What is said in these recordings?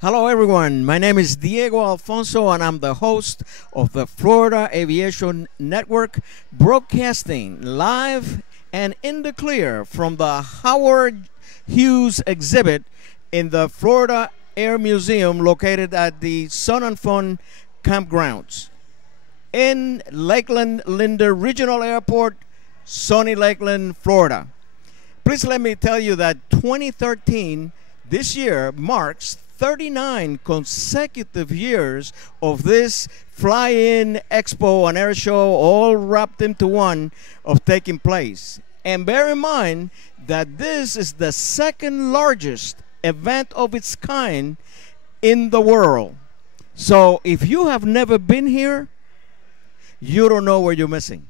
Hello, everyone. My name is Diego Alfonso, and I'm the host of the Florida Aviation Network, broadcasting live and in the clear from the Howard Hughes exhibit in the Florida Air Museum located at the Sun and Fun campgrounds in Lakeland Linder Regional Airport, sunny Lakeland, Florida. Please let me tell you that 2013, this year, marks 39 consecutive years of this fly-in expo and air show all wrapped into one of taking place. And bear in mind that this is the second largest event of its kind in the world. So if you have never been here, you don't know what you're missing.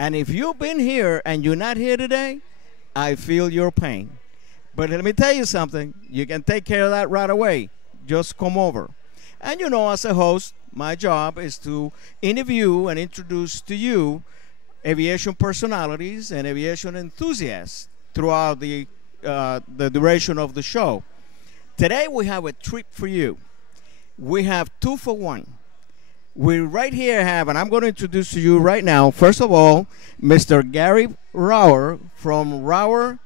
And if you've been here and you're not here today, I feel your pain. But let me tell you something. You can take care of that right away. Just come over. And you know, as a host, my job is to interview and introduce to you aviation personalities and aviation enthusiasts throughout the duration of the show. Today we have a treat for you. We have 2 for 1. We right here have, and I'm going to introduce to you right now, first of all, Mr. Gary Rower from Rower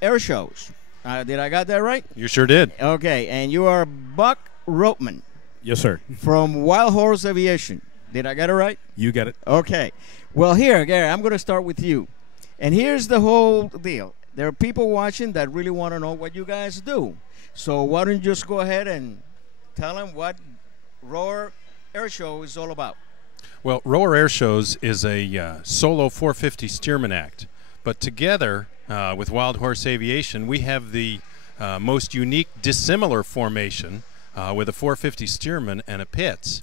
Air Shows. Did I got that right? You sure did. Okay, and you are Buck Roteman. Yes, sir. From Wild Horse Aviation. Did I get it right? You got it. Okay. Well, here, Gary, I'm going to start with you. And here's the whole deal. There are people watching that really want to know what you guys do. So why don't you just go ahead and tell them what Rower Air Show is all about? Well, Rower Air Shows is a solo 450 Steerman act. But together with Wild Horse Aviation, we have the most unique dissimilar formation with a 450 Steerman and a Pitts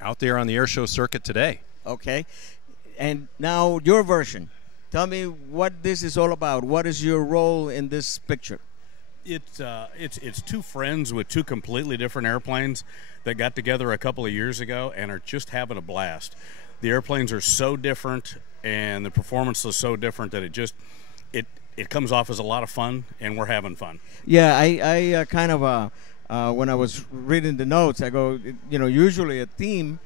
out there on the air show circuit today. Okay. And now your version. Tell me what this is all about. What is your role in this picture? It's two friends with two completely different airplanes that got together a couple of years ago and are just having a blast. The airplanes are so different and the performance is so different that it comes off as a lot of fun, and we're having fun. Yeah, I kind of when I was reading the notes, I go, you know, usually a theme,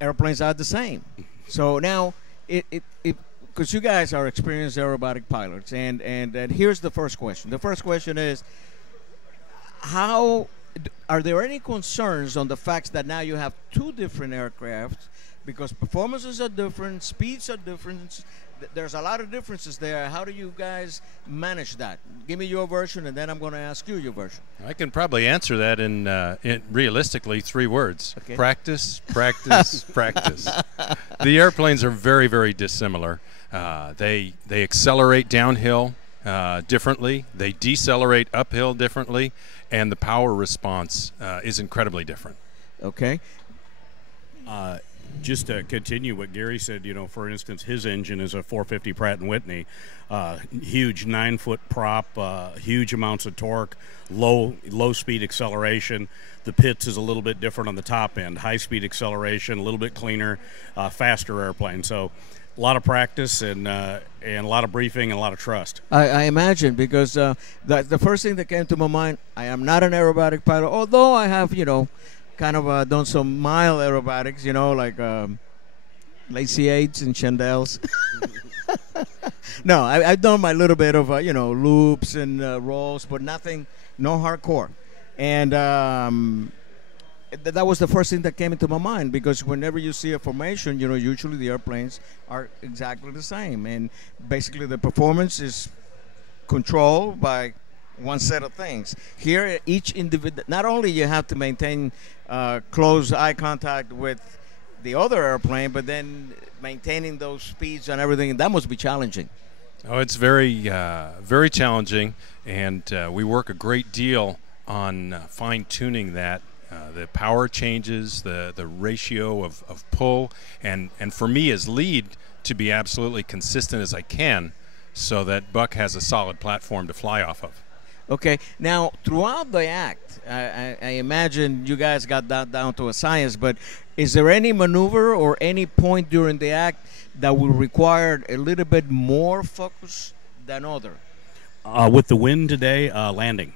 airplanes are the same. So now because you guys are experienced aerobatic pilots, and here's the first question. The first question is, are there any concerns on the fact that now you have 2 different aircraft, because performances are different, speeds are different, there's a lot of differences there. How do you guys manage that? Give me your version, and then I'm going to ask you your version. I can probably answer that in realistically 3 words. Okay. Practice, practice, practice. The airplanes are very, very dissimilar. They accelerate downhill differently. They decelerate uphill differently. And the power response is incredibly different. Okay. Just to continue what Gary said, you know, for instance, his engine is a 450 Pratt & Whitney, huge 9-foot prop, huge amounts of torque, low speed acceleration. The Pitts is a little bit different on the top end, high speed acceleration, a little bit cleaner, faster airplane. So a lot of practice and a lot of briefing and a lot of trust. I imagine, because the first thing that came to my mind, I am not an aerobatic pilot, although I have, you know, kind of done some mild aerobatics, you know, like lacy 8s and chandelles. No, I've done my little bit of, you know, loops and rolls, but nothing, no hardcore. And that was the first thing that came into my mind, because whenever you see a formation, you know, usually the airplanes are exactly the same. And basically the performance is controlled by one set of things. Here, each individual, not only you have to maintain close eye contact with the other airplane, but then maintaining those speeds and everything, that must be challenging. Oh, it's very, very challenging, and we work a great deal on fine-tuning that. The power changes, the ratio of pull, and for me as lead to be absolutely consistent as I can, so that Buck has a solid platform to fly off of. Okay. Now, throughout the act, I imagine you guys got that down to a science, but is there any maneuver or any point during the act that will require a little bit more focus than other? With the wind today, landing.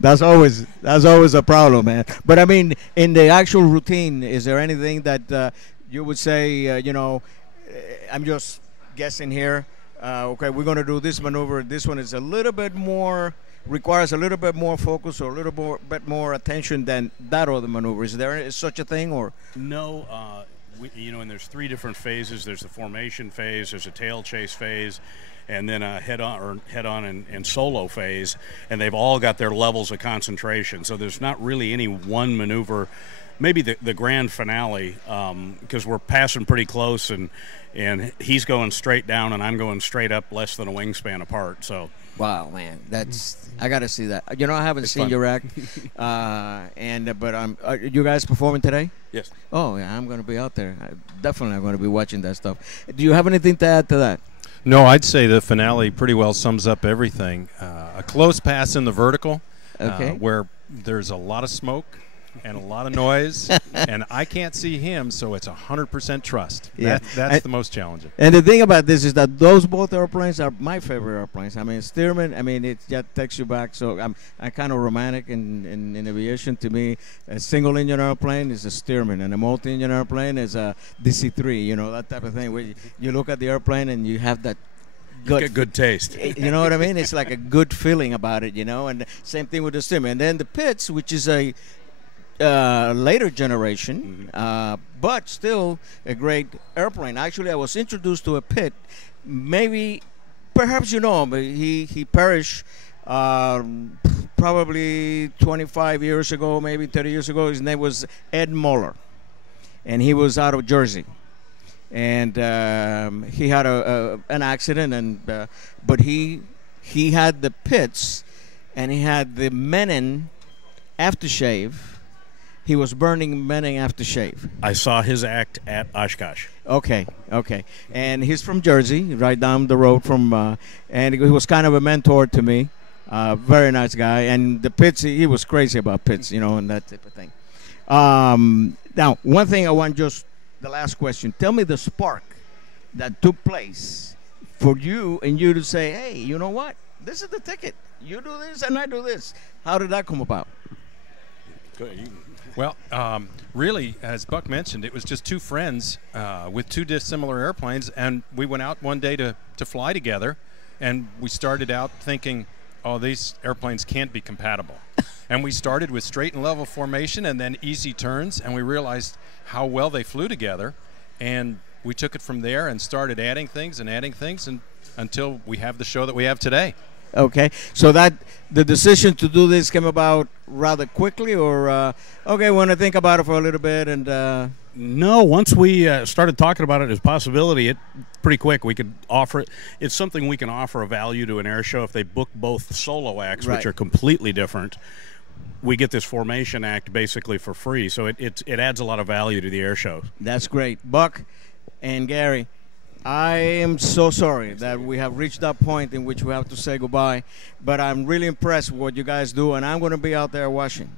That's always a problem, man. But I mean, in the actual routine, is there anything that you would say? I'm just guessing here. Okay, we're going to do this maneuver. This one is a little bit more, requires a little bit more focus or a little bit more attention than that other maneuver. Is there such a thing, or no? And there's 3 different phases. There's the formation phase. There's a tail chase phase, and then a head-on and solo phase. And they've all got their levels of concentration. So there's not really any one maneuver. Maybe the grand finale, because we're passing pretty close, and he's going straight down, and I'm going straight up, less than a wingspan apart. So. Wow, man, I gotta see that. I haven't seen your act, but are you guys performing today? Yes. Oh, yeah, I'm gonna be out there. Definitely, I'm gonna be watching that stuff. Do you have anything to add to that? No, I'd say the finale pretty well sums up everything. A close pass in the vertical, where there's a lot of smoke and a lot of noise, and I can't see him, so it's 100% trust. Yeah. That's the most challenging. And the thing about this is that those both airplanes are my favorite airplanes. I mean, Stearman, it just takes you back. So I'm kind of romantic in aviation. To me, a single-engine airplane is a Stearman, and a multi-engine airplane is a DC-3, that type of thing. Where you look at the airplane and you have that good taste. You know what I mean? It's like a good feeling about it, and same thing with the Stearman. And then the Pitts, which is a later generation, but still a great airplane. Actually, I was introduced to a Pitt. Perhaps you know him, but he perished probably 25 years ago, maybe 30 years ago. His name was Ed Muller, and he was out of Jersey. And he had an accident, but he had the Pitts, and he had the Menon aftershave. He was burning Menon aftershave. I saw his act at Oshkosh. Okay. And he's from Jersey, right down the road from, and he was kind of a mentor to me. Very nice guy. And the Pitts, he was crazy about Pitts, and that type of thing. Now, one thing I want the last question. Tell me the spark that took place for you to say, hey, you know what? This is the ticket. You do this and I do this. How did that come about? Good. Well, really, as Buck mentioned, it was just 2 friends with 2 dissimilar airplanes, and we went out one day to fly together, and we started out thinking, oh, these airplanes can't be compatible. And we started with straight and level formation and then easy turns, and we realized how well they flew together, and we took it from there and started adding things and until we have the show that we have today. Okay, so that the decision to do this came about rather quickly, or okay, want to think about it for a little bit, and no. Once we started talking about it as a possibility, it pretty quick. We could offer it. It's something we can offer a value to an air show if they book both solo acts, right, which are completely different. We get this formation act basically for free, so it adds a lot of value to the air show. That's great, Buck and Gary. I am so sorry that we have reached that point in which we have to say goodbye, but I'm really impressed with what you guys do, and I'm going to be out there watching,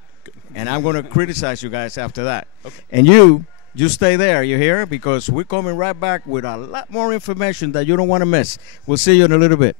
and I'm going to criticize you guys after that. Okay. And you stay there, you hear? Because we're coming right back with a lot more information that you don't want to miss. We'll see you in a little bit.